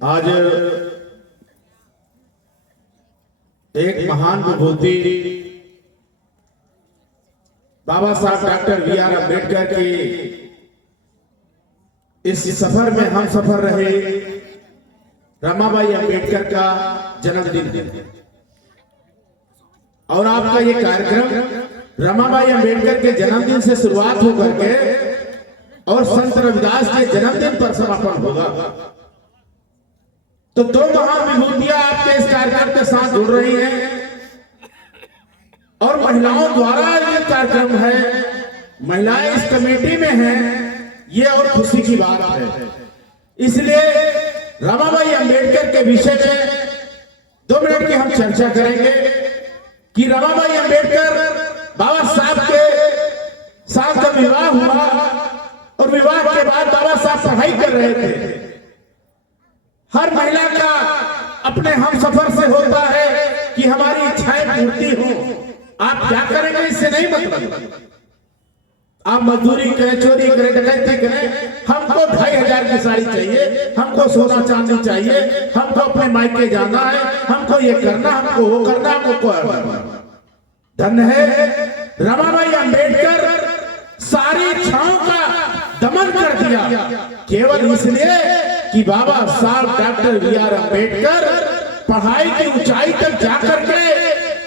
आज एक महान विभूति बाबा साहब डॉक्टर बी.आर. अम्बेडकर की इस सफर में हम सफर रहे रमाबाई अम्बेडकर का जन्मदिन है और आपका ये कार्यक्रम रमाबाई अम्बेडकर के जन्मदिन से शुरुआत होकर के और संत रविदास के जन्मदिन पर समापन होगा। तो दो महान विभूतियां आपके इस कार्यक्रम के साथ जुड़ रही हैं और महिलाओं द्वारा ये कार्यक्रम है, महिलाएं इस कमेटी में हैं, ये और खुशी की बात है। इसलिए रमाबाई अम्बेडकर के विषय में 2 मिनट की हम चर्चा करेंगे कि रमाबाई अम्बेडकर बाबा साहब के साथ जब विवाह हुआ और विवाह के बाद बाबा साहब पढ़ाई कर रहे थे। हर महिला का अपने हम सफर से होता है कि हमारी इच्छाएं पूर्ति हो। आप क्या करेंगे इससे नहीं मतलब, आप मजदूरी करें, चोरी करें, डकैती करें, हमको 2500 की साड़ी चाहिए, हमको सोना चांदी चाहिए, हमको अपने मायके जाना है, हमको ये करना, हमको वो करना, हमको धन है रमाबाई अम्बेडकर सारी इच्छाओं का दमन कर दिया केवल इसलिए कि बाबा साहब डॉक्टर बी.आर. अम्बेडकर पढ़ाई की ऊंचाई तक जाकर के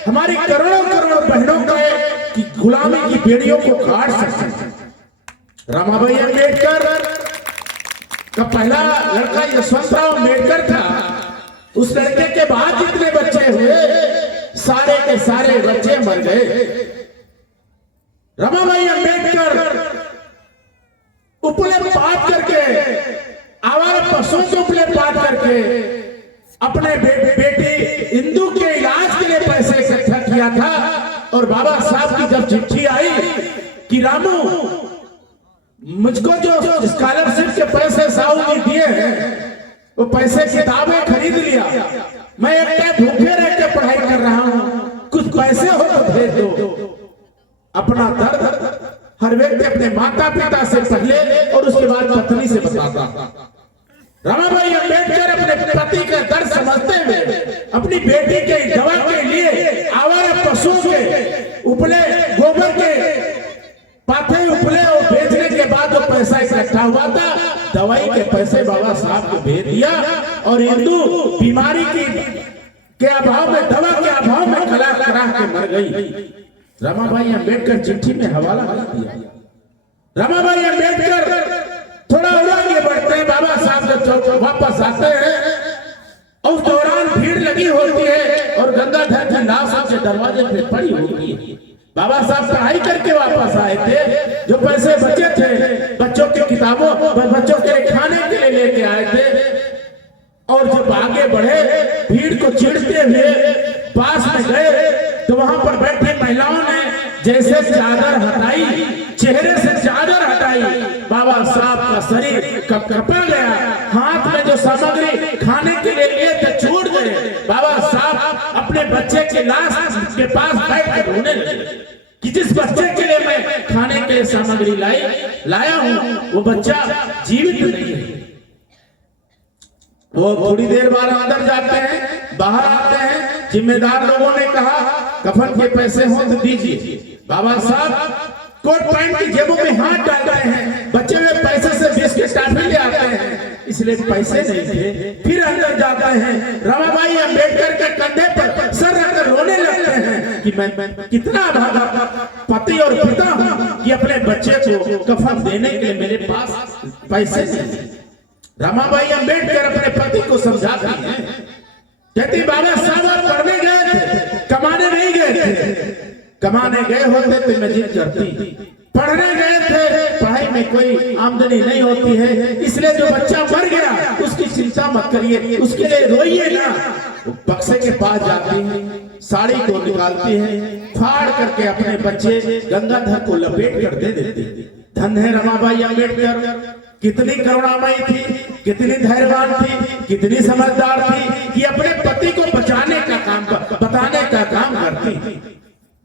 हमारी करोड़ों करोड़ों बहनों के कि गुलामी की बेड़ियों को काट सकते। रमाबाई अम्बेडकर का पहला लड़का यशवंतराव अम्बेडकर था। उस लड़के के बाद जितने बच्चे हुए सारे के सारे बच्चे मर गए। रमाबाई अम्बेडकर उपले पाट करके, आवारा पशुओं के उपले पाट करके अपने बेटी इंदु के इलाज के लिए पैसे इकट्ठा किया था। और बाबा साहब की जब चिट्ठी आई कि रामू मुझको जो स्कॉलरशिप के पैसे साहू ने दिए हैं वो पैसे किताबें खरीद लिया, मैं एक भूखे रह के पढ़ाई कर रहा हूं, कुछ पैसे हो तो भेज दो। अपना दर्द हर व्यक्ति अपने माता पिता से पहले और उसके बाद पत्नी से बताता। रमाबाई अम्बेडकर अपने पति का दर्द समझते हुए अपनी बेटी के दवा के लिए आवारा पशुओं के उपले, गोबर के पाथे उपले और बेचने के बाद जो पैसा इकट्ठा हुआ था दवाई के पैसे बाबा साहब को भेज दिया। और हिंदू बीमारी के अभाव में, दवा के अभाव में कला करा के मर गई। रमाबाई अम्बेडकर चिट्ठी में हवाला कर दिया। रमाबाई अम्बेडकर थोड़ा और आगे बढ़ते हैं, बाबा साहब जब वापस आते हैं और उस दौरान भीड़ लगी होती है और गंगाधर की लाश के दरवाजे पे पड़ी होती है। बाबा साहब पढ़ाई करके वापस आए थे, जो पैसे बचे थे बच्चों की किताबों, बच्चों के खाने के लिए लेके आए थे। और जब आगे बढ़े भीड़ को चिढ़ते हुए पास में गए तो वहां पर बैठी महिलाओं ने जैसे चादर हटाई, चेहरे से चादर हटाई, बाबा साहब का शरीर कपा गया। हाथ में जो सामग्री खाने के लिए लिए थे छूट गए। बाबा साहब अपने बच्चे के लाश के पास बैठ कर रोने लगे कि जिस बच्चे के लिए मैं खाने के लिए सामग्री लाया हूं वो बच्चा जीवित नहीं है। वो थोड़ी देर बाद अंदर जाते हैं, बाहर आते हैं, जिम्मेदार लोगों ने कहा कफन के पैसे हो तो दीजिए। बाबा साहब कोट पैंट की जेबों में हाथ डाल रहे हैं, बच्चे हुए पैसे से बिस्किट टाफी ले आते हैं, इसलिए पैसे नहीं थे। फिर अंदर जाते हैं, रमाबाई अम्बेडकर के कंधे पर सर रखकर रोने लगते हैं कि मैं कितना भागा पति और पिता हूं कि अपने बच्चे को कफन देने के लिए मेरे पास पैसे नहीं। रमाबाई अम्बेडकर अपने पति को समझाती हैं, कहती बाबा साहब पढ़ने गए थे, कमाने नहीं गए थे। कमाने गए होते तो मैं जिद करती, पढ़ने गए थे, पढ़ाई में कोई आमदनी नहीं होती है, इसलिए जो बच्चा मर गया उसकी चिंता मत करिए, उसके लिए रोइए ना। वो बक्से के पास जाती है, साड़ी को निकालती है, फाड़ करके अपने बच्चे गंगाधर को लपेट कर दे देती। धन है रमाबाई अम्बेडकर, कितनी करुणामयी थी, कितनी धैर्यवान थी, कितनी समझदार थी कि अपने पति को बचाने का काम, बताने का काम करती।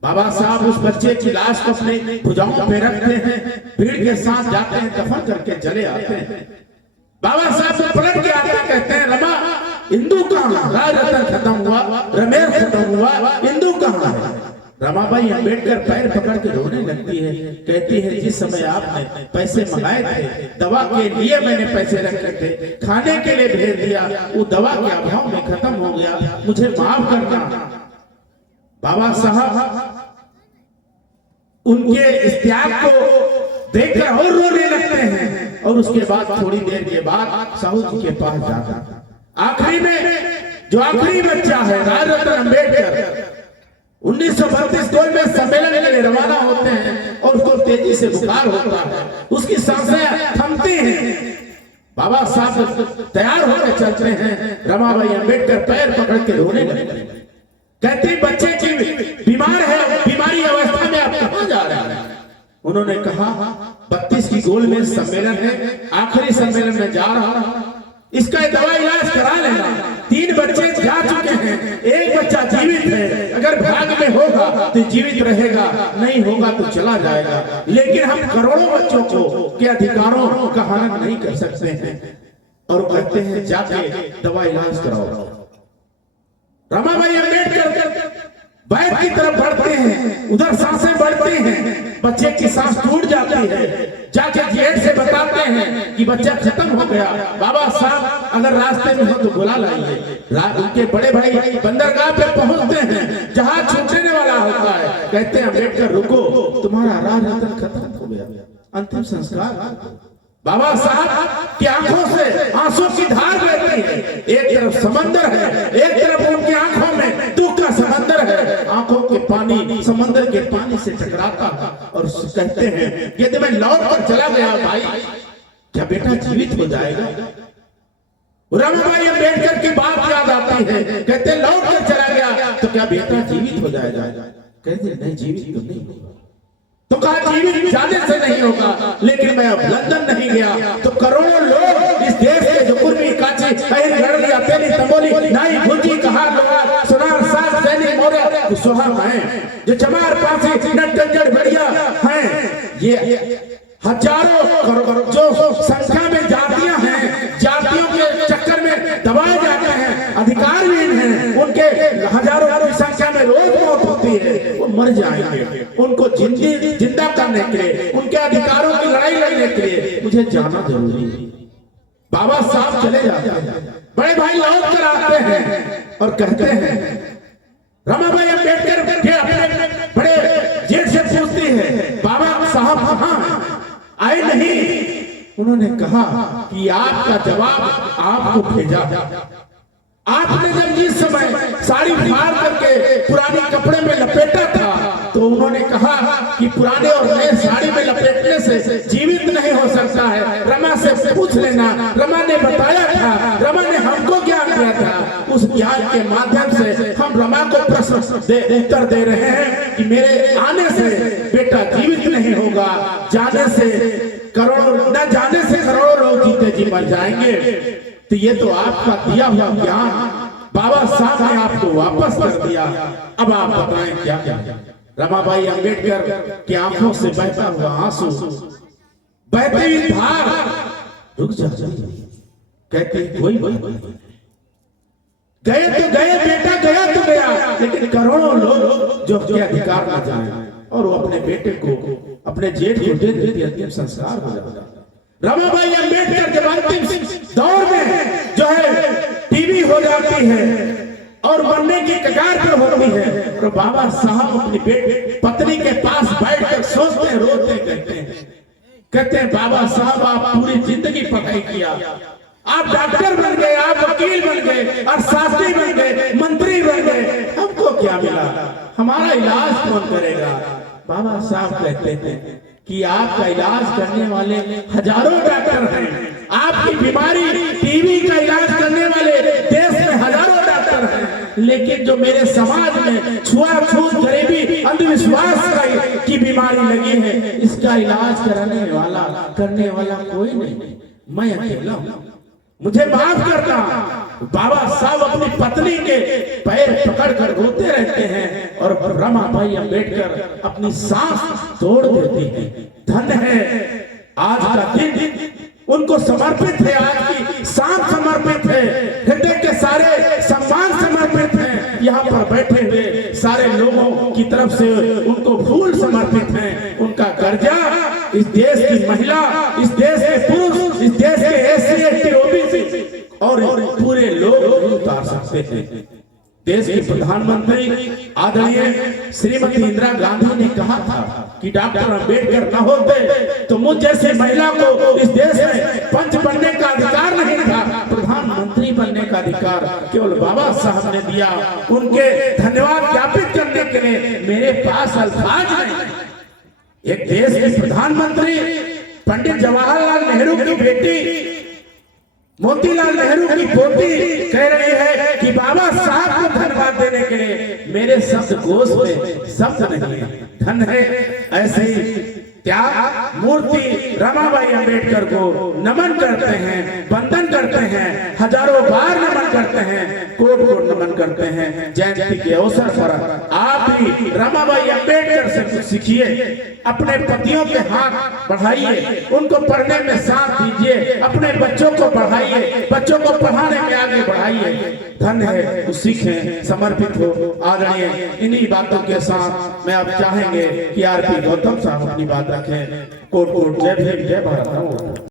बाबा साहब उस बच्चे की लाश को अपने भुजाओं पे रखते हैं, भीड़ के साथ जाते हैं, दफन करके चले आते हैं। बाबा साहब से पलट के आते कहते हैं रमा इंदू कहाँ? राज रतन खत्म हुआ, रमेश खत्म हुआ, इंदू कहाँ है? रमाबाई अंबेडकर पैर पकड़ के रोने लगती है, कहती है जिस समय आपने पैसे मंगाए थे, दवा के लिए मैंने पैसे रखे थे, खाने के लिए भेज दिया, वो दवा के अभाव में खत्म हो गया, मुझे माफ करना। बाबा साहब उनके इस त्याग को देखकर और रोने लगते हैं और उसके बाद थोड़ी देर के बाद साहू जी के पास जाता। आखिरी में जो आखिरी बच्चा है राज रतन अंबेडकर 1932 गोल में सम्मेलन के लिए रवाना होते हैं और उसको तेजी से बुखार होता है, उसकी सांसें थमती हैं। बाबा साहब तैयार होकर चलते हैं, रमाबाई अंबेडकर पैर पकड़ के रोने लगते हैं, कहती बच्चे की बीमार है, बीमारी अवस्था में आप कहां जा रहे हैं? उन्होंने कहा 32 की गोल में सम्मेलन है, आखिरी सम्मेलन में जा रहा हूं, इसका दवा इलाज करा लेना। 3 बच्चे जा चुके हैं, एक बच्चा जीवित है, अगर भाग में होगा तो जीवित रहेगा, नहीं होगा तो चला जाएगा, लेकिन हम करोड़ों बच्चों को के अधिकारों का हनन नहीं कर सकते हैं। और कहते हैं जाके दवा इलाज कराओ। रमाबाई अंबेडकर बैठ की तरफ बढ़ते हैं, उधर सांसें बढ़ती हैं, बच्चे की सांस टूट जाती है, जाके जेठ से बताते हैं कि बच्चा खत्म हो गया। बाबा साहब अगर रास्ते में हो तो बुला लाइए। उनके बड़े भाई बंदरगाह पे पहुंचते हैं, जहाज छूटने वाला होता है, कहते हैं अम्बेडकर रुको, तुम्हारा राज रतन खत्म हो गया, अंतिम संस्कार। बाबा साहब की आंखों से आंसू की धार बहती है, एक तरफ समंदर है, एक तरफ उनकी आंखों में दुख का समंदर है, आंखों के पानी समंदर के पानी से टकराता और कहते हैं यदि मैं लौट कर चला गया भाई, क्या बेटा जीवित हो जाएगा? रमाबाई अंबेडकर की बात याद आती है, कहते लौट कर चला गया तो क्या बेटा जीवित हो जाएगा? कहते नहीं, जीवित तो नहीं होगा। तो कहा जीवित जाने से नहीं होगा, लेकिन मैं अब लंदन नहीं गया तो करोड़ों लोग इस देश के जो कुर्मी काची अहिर गढ़ली अतेली तमोली नाई भुजी कहा लोहा सुनार साथ सैनी मोरे सुहा हैं, जो चमार पासी नटगंजड़ बढ़िया हैं, ये हजारों करोड़ों जो संख्या में जातियां हैं, जातियों के चक्कर में दबाए जाते हैं, अधिकारहीन हैं, उनके हजारों की संख्या में रोज मौत होती है, वो मर जाएंगे। उनको जिंदा करने के लिए, उनके अधिकारों की लड़ाई लड़ने के लिए मुझे जाना जरूरी है। बाबा साहब चले जाते हैं, बड़े भाई लौट कर आते हैं और कहते हैं, रमाबाई अंबेडकर के अपने बड़े जेठ से पूछती है बाबा साहब कहां आए? नहीं, उन्होंने कहा कि आपका जवाब आपको भेजा। आपने जब जिस समय साड़ी फाड़ करके पुराने कपड़े में लपेटा था तो उन्होंने कहा कि पुराने और नए साड़ी में लपेटने से जीवित नहीं हो सकता है, रमा से पूछ लेना। रमा ने बताया था, रमा ने हमको ज्ञान दिया था, उस ज्ञान के माध्यम से हम रमा को प्रश्न उत्तर दे रहे हैं कि मेरे आने से बेटा जीवित नहीं होगा, जाने से करोड़ों, न जाने से करोड़ों लोग जीते जी मर जाएंगे। तो ये तो आपका दिया हुआ ज्ञान बाबा साहब ने आपको वापस कर दिया, अब आप बताएं क्या क्या? रमाबाई अंबेडकर की आंखों से बहता हुआ आंसू, बहती हुई धार रुक जाती, कहते कोई बात नहीं, गए तो गए बेटा, गया तो गया, लेकिन करोड़ों लोग जो अपने अधिकार न जाए और वो अपने बेटे को, अपने जेठ को दे देते, अंतिम संस्कार हो जाता। रमाबाई अंबेडकर जब अंतिम दौर में जो है टीबी हो जाती है और मरने की कगार पर होती है, तो बाबा साहब अपनी बेटे पत्नी के पास बैठकर सोचते, रोते, कहते हैं बाबा साहब आप पूरी जिंदगी पढ़ाई किया, आप डॉक्टर बन गए, आप वकील बन गए, और शास्त्री बन गए, मंत्री बन गए, हमको क्या मिला? हमारा इलाज कौन करेगा? बाबा साहब कहते हैं कि आपका इलाज करने वाले हजारों डॉक्टर हैं, आपकी बीमारी टीबी का इलाज करने वाले देश में हजारों डॉक्टर हैं, लेकिन जो मेरे समाज में छुआछूत, गरीबी, अंधविश्वास की बीमारी लगी है, इसका इलाज करने वाला कोई नहीं, मैं अकेला हूं, मुझे माफ करना। बाबा साहब अपनी पत्नी के पैर पकड़कर रोते रहते हैं और रमाबाई अंबेडकर अपनी सांस तोड़ देती है। धन्य है आज का दिन, उनको समर्पित है, आज की सांस समर्पित है, हृदय के सारे यहाँ पर बैठे हुए सारे लोगों की तरफ से उनको फूल समर्पित हैं। उनका कर्जा इस देश की महिला, इस देश के पुरुष, इस देश के एससी एसटी ओबीसी और पूरे लोग नहीं उतार सकते हैं। देश की प्रधानमंत्री आदरणीय श्रीमती इंदिरा गांधी ने कहा था कि डॉक्टर अंबेडकर न होते तो मुझ जैसे महिला को इस देश में पंच बनने का अधिकार नहीं था, प्रधानमंत्री बनने का अधिकार केवल बाबा साहब ने दिया। उनके धन्यवाद ज्ञापित करने के लिए मेरे पास अल्फाज नहीं। एक देश के प्रधानमंत्री पंडित जवाहरलाल नेहरू की बेटी मोतीलाल नेहरू की पोती कह रही है कि बाबा साहब को धन्यवाद देने के लिए मेरे शब्द कोश में शब्द नहीं है। धन है ऐसे ही त्याग मूर्ति रमाबाई अंबेडकर को नमन करते हैं, वंदन करते हैं, हजारों बार नमन करते हैं, कोट कोट नमन करते हैं। जयंती के अवसर पर आप भी रमाबाई अंबेडकर से कुछ सीखिए, अपने पतियों के हाथ बढ़ाइए, उनको पढ़ने में साथ दीजिए, अपने बच्चों को पढ़ाइए, बच्चों को पढ़ाने में आगे बढ़ाइए। धन है कुछ सीखें, समर्पित हो। आदरणीय इन्हीं बातों के साथ मैं अब चाहेंगे कि आरपी गौतम साहब अपनी बात रखें। कोट कोट जय भीम, जय भारत।